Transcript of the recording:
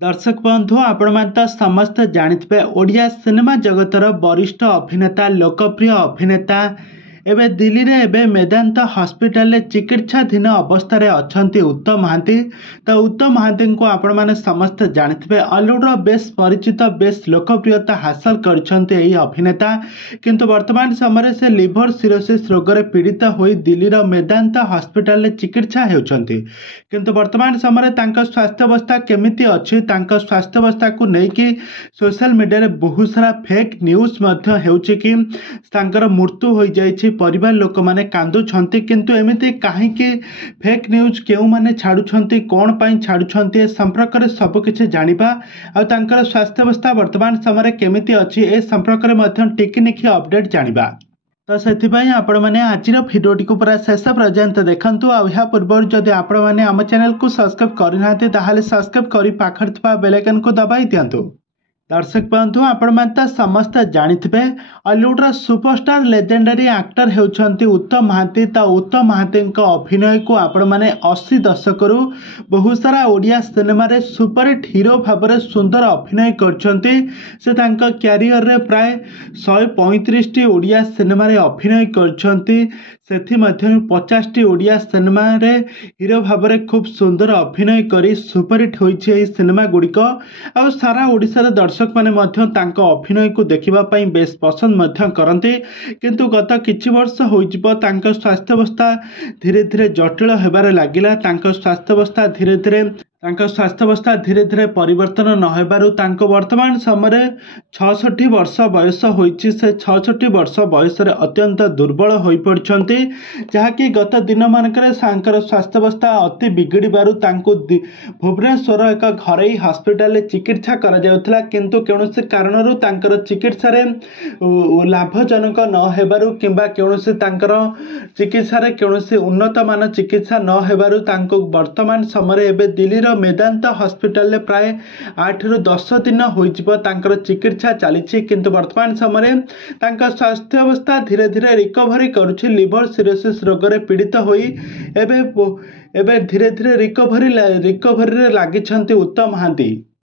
दर्शक बंधु आपण तो समस्त जानिथिबे ओडिया सिनेमा जगतर वरिष्ठ अभिनेता लोकप्रिय अभिनेता एवं दिल्ली रे एबे मेदांत हॉस्पिटल रे चिकित्साधीन अवस्था अच्छा उत्तम महांती। तो उत्तम महांती को आपण माने समस्त जानिथिबे ऑलीवुड बेस परिचित बेस लोकप्रियता हासिल करछन्ते एही अभिनेता, किंतु वर्तमान समय से लिवर सिरोसिस रोग रे पीड़ित होई दिल्ली रो मेदांत हॉस्पिटल रे चिकित्सा हेउछन्ते। किंतु वर्तमान समय तांका स्वास्थ्य अवस्था केमिति अछि, तांका स्वास्थ्य अवस्था को लेकिन सोशल मीडिया रे बहुत सारा फेक न्यूज मध्य हेउछि कि तांकर मृत्यु हो जाइछि। परिवार लोक माने कांदुछन्ति, किंतु एमिति काहेकि फेक न्यूज केउ माने छाडुछन्ति, कोन पई छाडुछन्ति संपर्क रे सब किछि जानिबा आ तांकर स्वास्थ्य अवस्था वर्तमान समय केमिति अछि ए संपर्क रे मध्य टिकनिखी अपडेट जानिबा। तो से आपण मैंने आज भिडियोटी को पूरा शेष पर्यंत देखंतु। आ पूर्व जदि आपण मैंने आम चैनल को सब्सक्राइब करना ताहले सब्सक्राइब कर पाखर थिबा बेल आइकन को दबाई दियंतु। दर्शक बंधु आपण तो समस्त जानिथिबे ऑलीवुड सुपरस्टार लेजेंडरी एक्टर हेउछन्ति उत्तम महांती। तो उत्तम महांती अभिनय को आपण माने 80 दशक बहुत सारा ओडिया सिनेमा रे सुपरहिट हीरो भाव में सुंदर अभिनय करछन्ति। से तांका कैरियर रे प्राय 135 टी ओडिया सिनेमा रे अभिनय करछन्ति। सेथि मध्यरु 50 टी ओडिया सिनेमा रे हीरो भाव में खूब सुंदर अभिनय करी सुपरहिट होइछि एही सिनेमा गुड़िक। आ सारा ओडिसा रे दर्शक माने मध्य तांका अभिनय को देखिबा पई बेस पसंद मध्य करन्ते, किंतु गत किछि वर्ष होइजिबो तांका स्वास्थ्य अवस्था धीरे धीरे जटिल हेबार लागिला। तांका स्वास्थ्य अवस्था धीरे धीरे परिवर्तन न हेबारु तांको वर्तमान समय 66 वर्ष बयस होइछि। से 66 वर्ष बयस रे अत्यंत दुर्बल होई पड़छन्ति, जहाँकि गत दिन मानकर सांकर स्वास्थ्य अवस्था अति बिगड़बारु तांको भुवनेश्वर एक घरोई हॉस्पिटल रे चिकित्सा करा जाउथला, किंतु कौनसी कारणरू तांकर चिकित्सा रे लाभजनक न हेबारु किंबा कौनसी तांकर चिकित्सा रे कौनसी उन्नत मान चिकित्सा न हेबारु तांको वर्तमान समय एबे दिल्ली मेदांत हॉस्पिटल प्राय 8 रु 10 दिन होइजिबो तांकर चिकित्सा चलीछि, किंतु वर्तमान समय तांका स्वास्थ्य अवस्था धीरे धीरे रिकवरी करुछि। लिवर सिरोसिस रोग रे पीड़ित होई एबे धीरे धीरे रिकवरी रे लागिछन्ति उत्तम महांती।